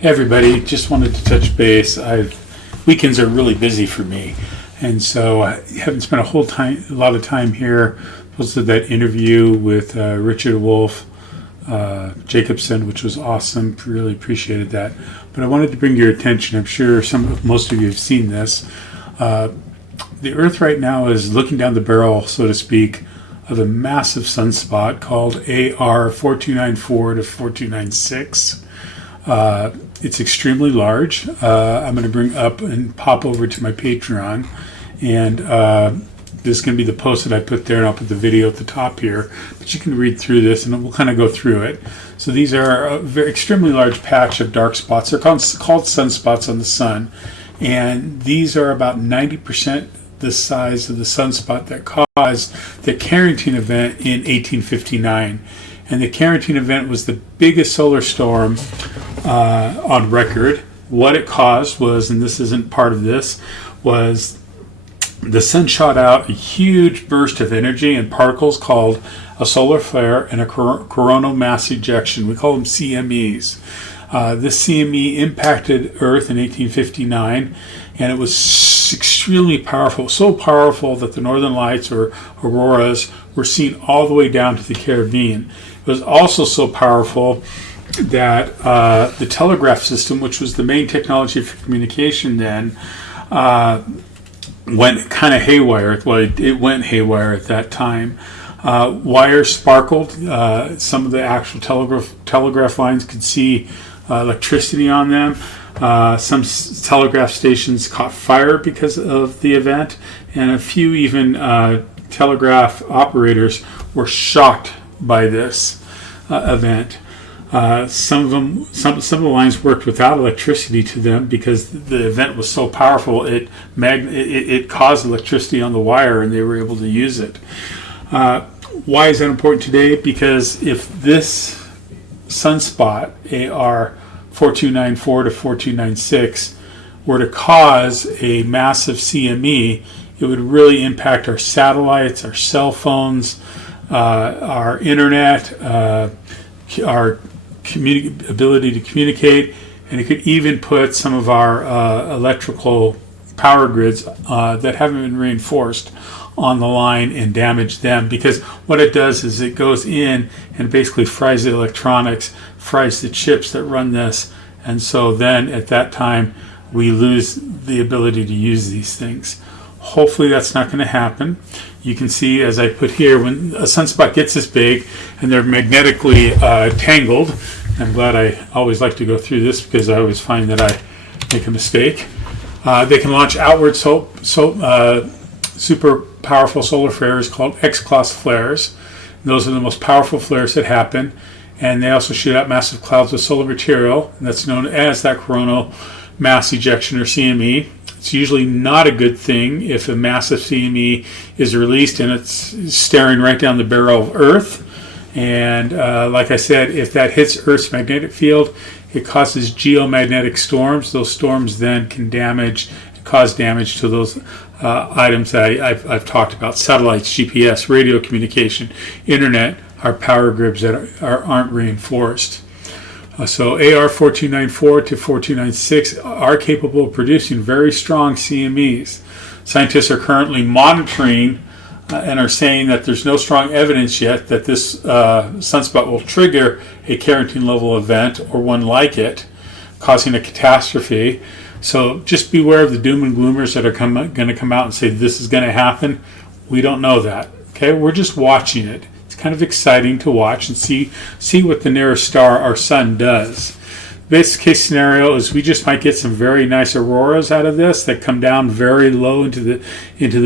Everybody, just wanted to touch base. Weekends are really busy for me, and so I haven't spent a lot of time here. Posted that interview with Richard Wolf Jacobson, which was awesome. Really appreciated that. But I wanted to bring your attention. I'm sure most of you have seen this. The Earth right now is looking down the barrel, so to speak, of a massive sunspot called AR4294-4296. It's extremely large. I'm going to bring up and pop over to my Paetron, and this is going to be the post that I put there, and I'll put the video at the top here. But you can read through this, and we'll kind of go through it. So these are a very extremely large patch of dark spots. They're called sunspots on the sun, and these are about 90% the size of the sunspot that caused the Carrington Event in 1859. And the Carrington Event was the biggest solar storm on record. What it caused was, and this isn't part of this, was the sun shot out a huge burst of energy and particles called a solar flare and a coronal mass ejection. We call them CMEs. This CME impacted Earth in 1859, and it was extremely powerful, so powerful that the northern lights, or auroras, were seen all the way down to the Caribbean. It was also so powerful that the telegraph system, which was the main technology for communication then, went kind of haywire. Well, it went haywire at that time. Wires sparkled. Some of the actual telegraph lines could see electricity on them. Some telegraph stations caught fire because of the event, and a few even telegraph operators were shocked by this event. Some of the lines worked without electricity to them because the event was so powerful. It caused electricity on the wire, and they were able to use it. Why is that important today? Because if this sunspot AR4294-4296 were to cause a massive CME, it would really impact our satellites, our cell phones, our internet, our ability to communicate, and it could even put some of our electrical power grids that haven't been reinforced on the line and damage them, because what it does is it goes in and basically fries the electronics, fries the chips that run this, and so then at that time we lose the ability to use these things. Hopefully that's not going to happen. You can see, as I put here, when a sunspot gets this big and they're magnetically tangled, I'm glad I always like to go through this because I always find that I make a mistake. They can launch outward super powerful solar flares called X-class flares. And those are the most powerful flares that happen, and they also shoot out massive clouds of solar material, and that's known as that coronal mass ejection, or CME. It's usually not a good thing if a massive CME is released and it's staring right down the barrel of Earth. And like I said, if that hits Earth's magnetic field, it causes geomagnetic storms. Those storms then can cause damage to those items that I've talked about: satellites, GPS, radio communication, internet, our power grids that aren't reinforced. So AR4294-4296 are capable of producing very strong CMEs. Scientists are currently monitoring and are saying that there's no strong evidence yet that this sunspot will trigger a Carrington level event or one like it, causing a catastrophe. So just beware of the doom and gloomers that are going to come out and say this is going to happen. We don't know that. Okay, we're just watching it. It's kind of exciting to watch and see what the nearest star, our sun, does. Best case scenario is we just might get some very nice auroras out of this that come down very low into the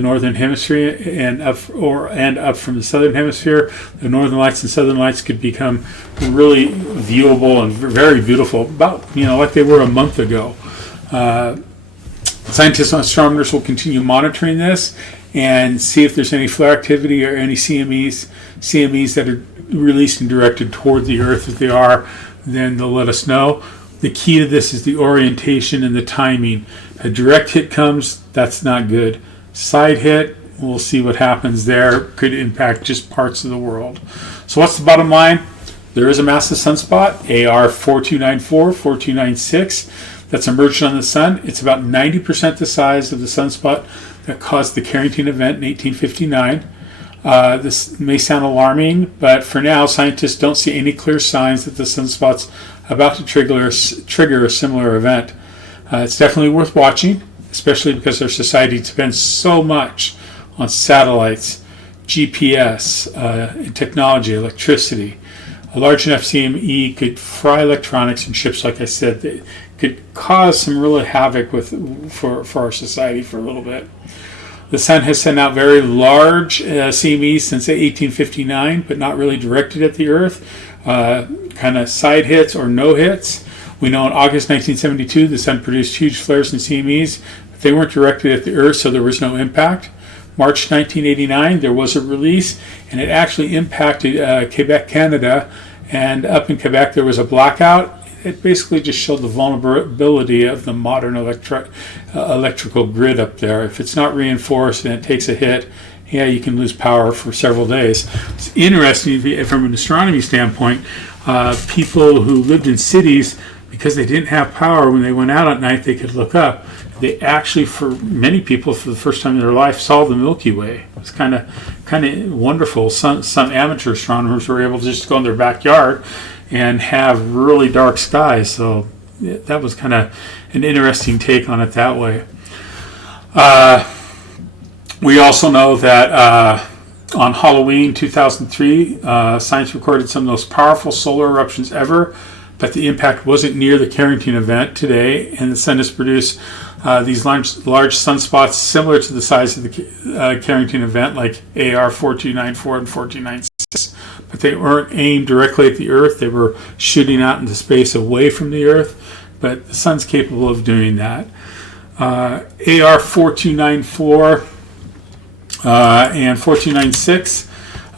northern hemisphere and up from the southern hemisphere. The northern lights and southern lights could become really viewable and very beautiful, about like they were a month ago. Scientists and astronomers will continue monitoring this and see if there's any flare activity or any CMEs that are released and directed toward the Earth. If they are, then they'll let us know. The key to this is the orientation and the timing. A direct hit comes, that's not good. Side hit, we'll see what happens there. Could impact just parts of the world. So what's the bottom line? there is a massive sunspot, AR4294-4296, that's emerged on the sun. It's about 90% the size of the sunspot that caused the Carrington Event in 1859. This may sound alarming, but for now, scientists don't see any clear signs that the sunspot's about to trigger a similar event. It's definitely worth watching, especially because our society depends so much on satellites, GPS, and technology, electricity. A large enough CME could fry electronics and ships, like I said, that could cause some real havoc for our society for a little bit. The sun has sent out very large CMEs since 1859, but not really directed at the Earth. Kind of side hits or no hits. We know in August 1972, the sun produced huge flares in CMEs, but they weren't directed at the Earth, so there was no impact. March 1989, there was a release, and it actually impacted Quebec, Canada. And up in Quebec, there was a blackout. It basically just showed the vulnerability of the modern electrical grid up there. If it's not reinforced and it takes a hit, yeah, you can lose power for several days. It's interesting from an astronomy standpoint. People who lived in cities, because they didn't have power when they went out at night, they could look up. They actually, for many people, for the first time in their life, saw the Milky Way. It was kind of wonderful. Some amateur astronomers were able to just go in their backyard and have really dark skies. So that was kind of an interesting take on it that way. We also know that on Halloween 2003, science recorded some of the most powerful solar eruptions ever, but the impact wasn't near the Carrington Event today, and the sun has produced these large sunspots similar to the size of the Carrington Event, like AR4294 and 4296, but they weren't aimed directly at the Earth. They were shooting out into space away from the Earth, but the sun's capable of doing that. AR4294 and 4296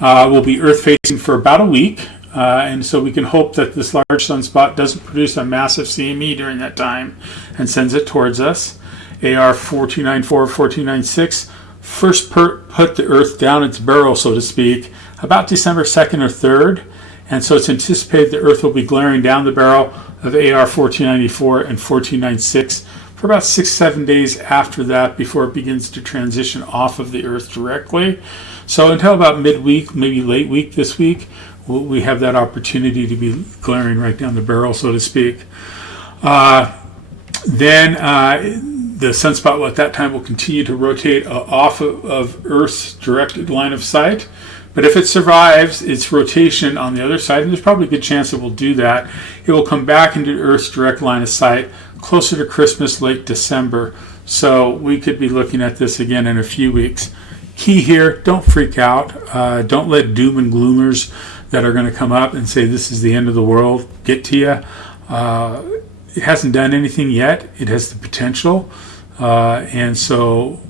will be Earth-facing for about a week. And so we can hope that this large sunspot doesn't produce a massive CME during that time and sends it towards us. AR4294-4296 first put the Earth down its barrel, so to speak, about December 2nd or 3rd. And so it's anticipated the Earth will be glaring down the barrel of AR4294 and 4296 for about 6-7 days after that, before it begins to transition off of the Earth directly. So until about midweek, maybe late week this week, we have that opportunity to be glaring right down the barrel, so to speak. Then the sunspot at that time will continue to rotate off of Earth's directed line of sight. But if it survives its rotation on the other side, and there's probably a good chance it will do that, it will come back into Earth's direct line of sight closer to Christmas, late December. So we could be looking at this again in a few weeks. Key here, don't freak out. Don't let doom and gloomers that are going to come up and say this is the end of the world get to you. It hasn't done anything yet. It has the potential. And so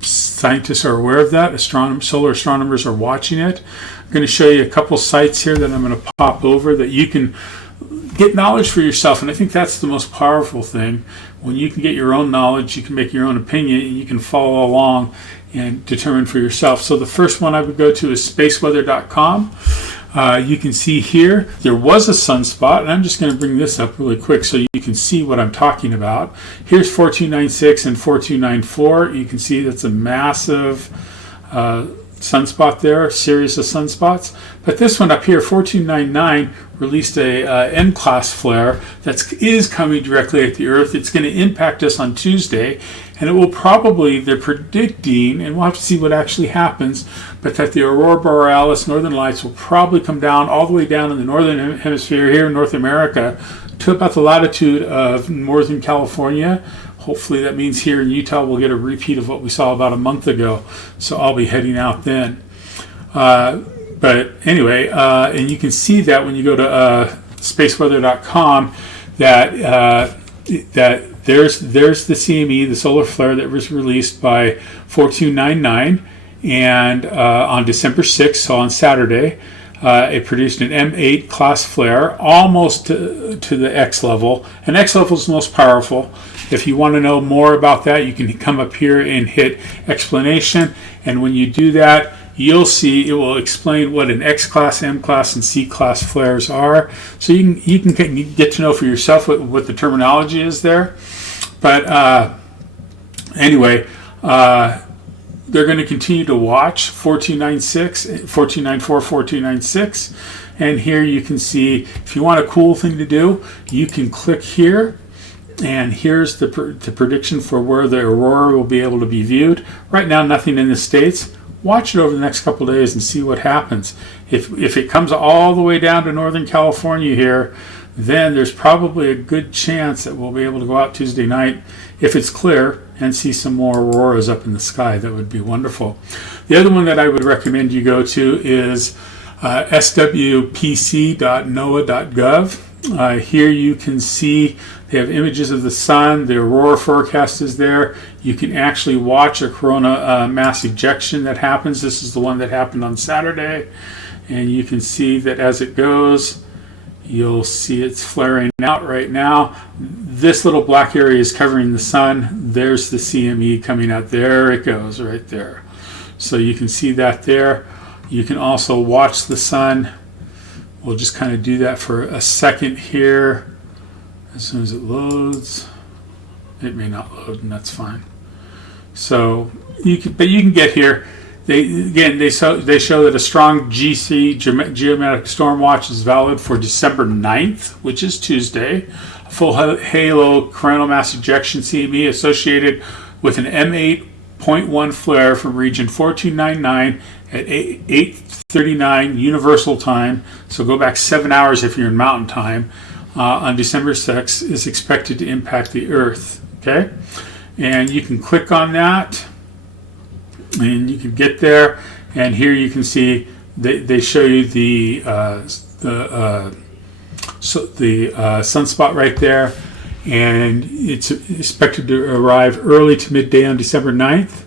scientists are aware of that. Solar astronomers are watching it. I'm going to show you a couple sites here that I'm going to pop over that you can get knowledge for yourself. And I think that's the most powerful thing. When you can get your own knowledge, you can make your own opinion, and you can follow along and determine for yourself. So the first one I would go to is spaceweather.com. You can see here there was a sunspot, and I'm just going to bring this up really quick so you can see what I'm talking about. Here's 4296 and 4294. You can see that's a massive sunspot there, a series of sunspots. But this one up here, 4299, released a N-class flare that is coming directly at the Earth. It's going to impact us on Tuesday, and it will probably, they're predicting, and we'll have to see what actually happens, but that the Aurora Borealis, Northern Lights, will probably come down all the way down in the northern hemisphere here in North America to about the latitude of Northern California. Hopefully that means here in Utah we'll get a repeat of what we saw about a month ago. So I'll be heading out then. But anyway, and you can see that when you go to spaceweather.com that there's the CME, the solar flare that was released by 4299, and on December 6th, so on Saturday, it produced an M8 class flare, almost to the X level. And X level is the most powerful. If you want to know more about that, you can come up here and hit explanation. And when you do that, you'll see it will explain what an X-class, M-class, and C-class flares are. So you can get to know for yourself what the terminology is there. But anyway, they're going to continue to watch 4294-4296. And here you can see, if you want a cool thing to do, you can click here. And here's the prediction for where the aurora will be able to be viewed. Right now, nothing in the States. Watch it over the next couple of days and see what happens. If it comes all the way down to Northern California here, then there's probably a good chance that we'll be able to go out Tuesday night, if it's clear, and see some more auroras up in the sky. That would be wonderful. The other one that I would recommend you go to is swpc.noaa.gov. Here you can see they have images of the sun. The aurora forecast is there. You can actually watch a corona mass ejection that happens. This is the one that happened on Saturday. And you can see that as it goes, you'll see it's flaring out right now. This little black area is covering the sun. There's the CME coming out. There it goes right there. So you can see that there. You can also watch the sun. We'll just kind of do that for a second here. As soon as it loads, it may not load, and that's fine. So you can get here. They show that a strong GC, geometric storm watch, is valid for December 9th, which is Tuesday. A full halo coronal mass ejection CME associated with an M8.1 flare from region 4299 at 8:39 Universal Time. So go back 7 hours if you're in Mountain Time. On December 6th is expected to impact the Earth. Okay, and you can click on that, and you can get there. And here you can see they show you the sunspot right there, and it's expected to arrive early to midday on December 9th.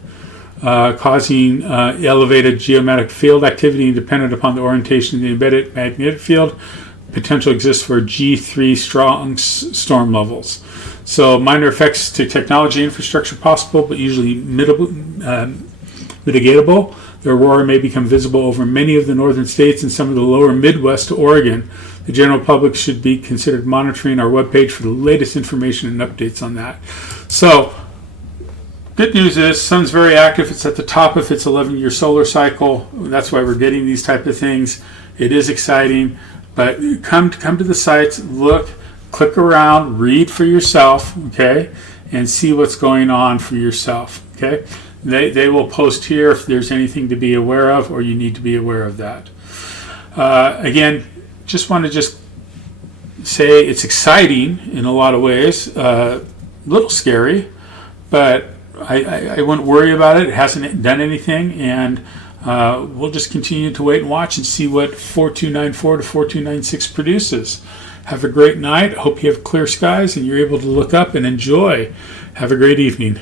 Causing elevated geomagnetic field activity dependent upon the orientation of the embedded magnetic field. Potential exists for G3 strong storm levels. So minor effects to technology infrastructure possible, but usually mitigatable. The aurora may become visible over many of the northern states and some of the lower Midwest to Oregon. The general public should be considered monitoring our webpage for the latest information and updates on that. So good news is sun's very active. It's at the top of its 11-year solar cycle. That's why we're getting these type of things. It is exciting, but come to the sites, look, click around, read for yourself, okay, and see what's going on for yourself, okay. They will post here if there's anything to be aware of, or you need to be aware of that. Again, just want to say it's exciting in a lot of ways, a little scary, but I wouldn't worry about it. It hasn't done anything, and we'll just continue to wait and watch and see what 4294 to 4296 produces. Have a great night. Hope you have clear skies and you're able to look up and enjoy. Have a great evening.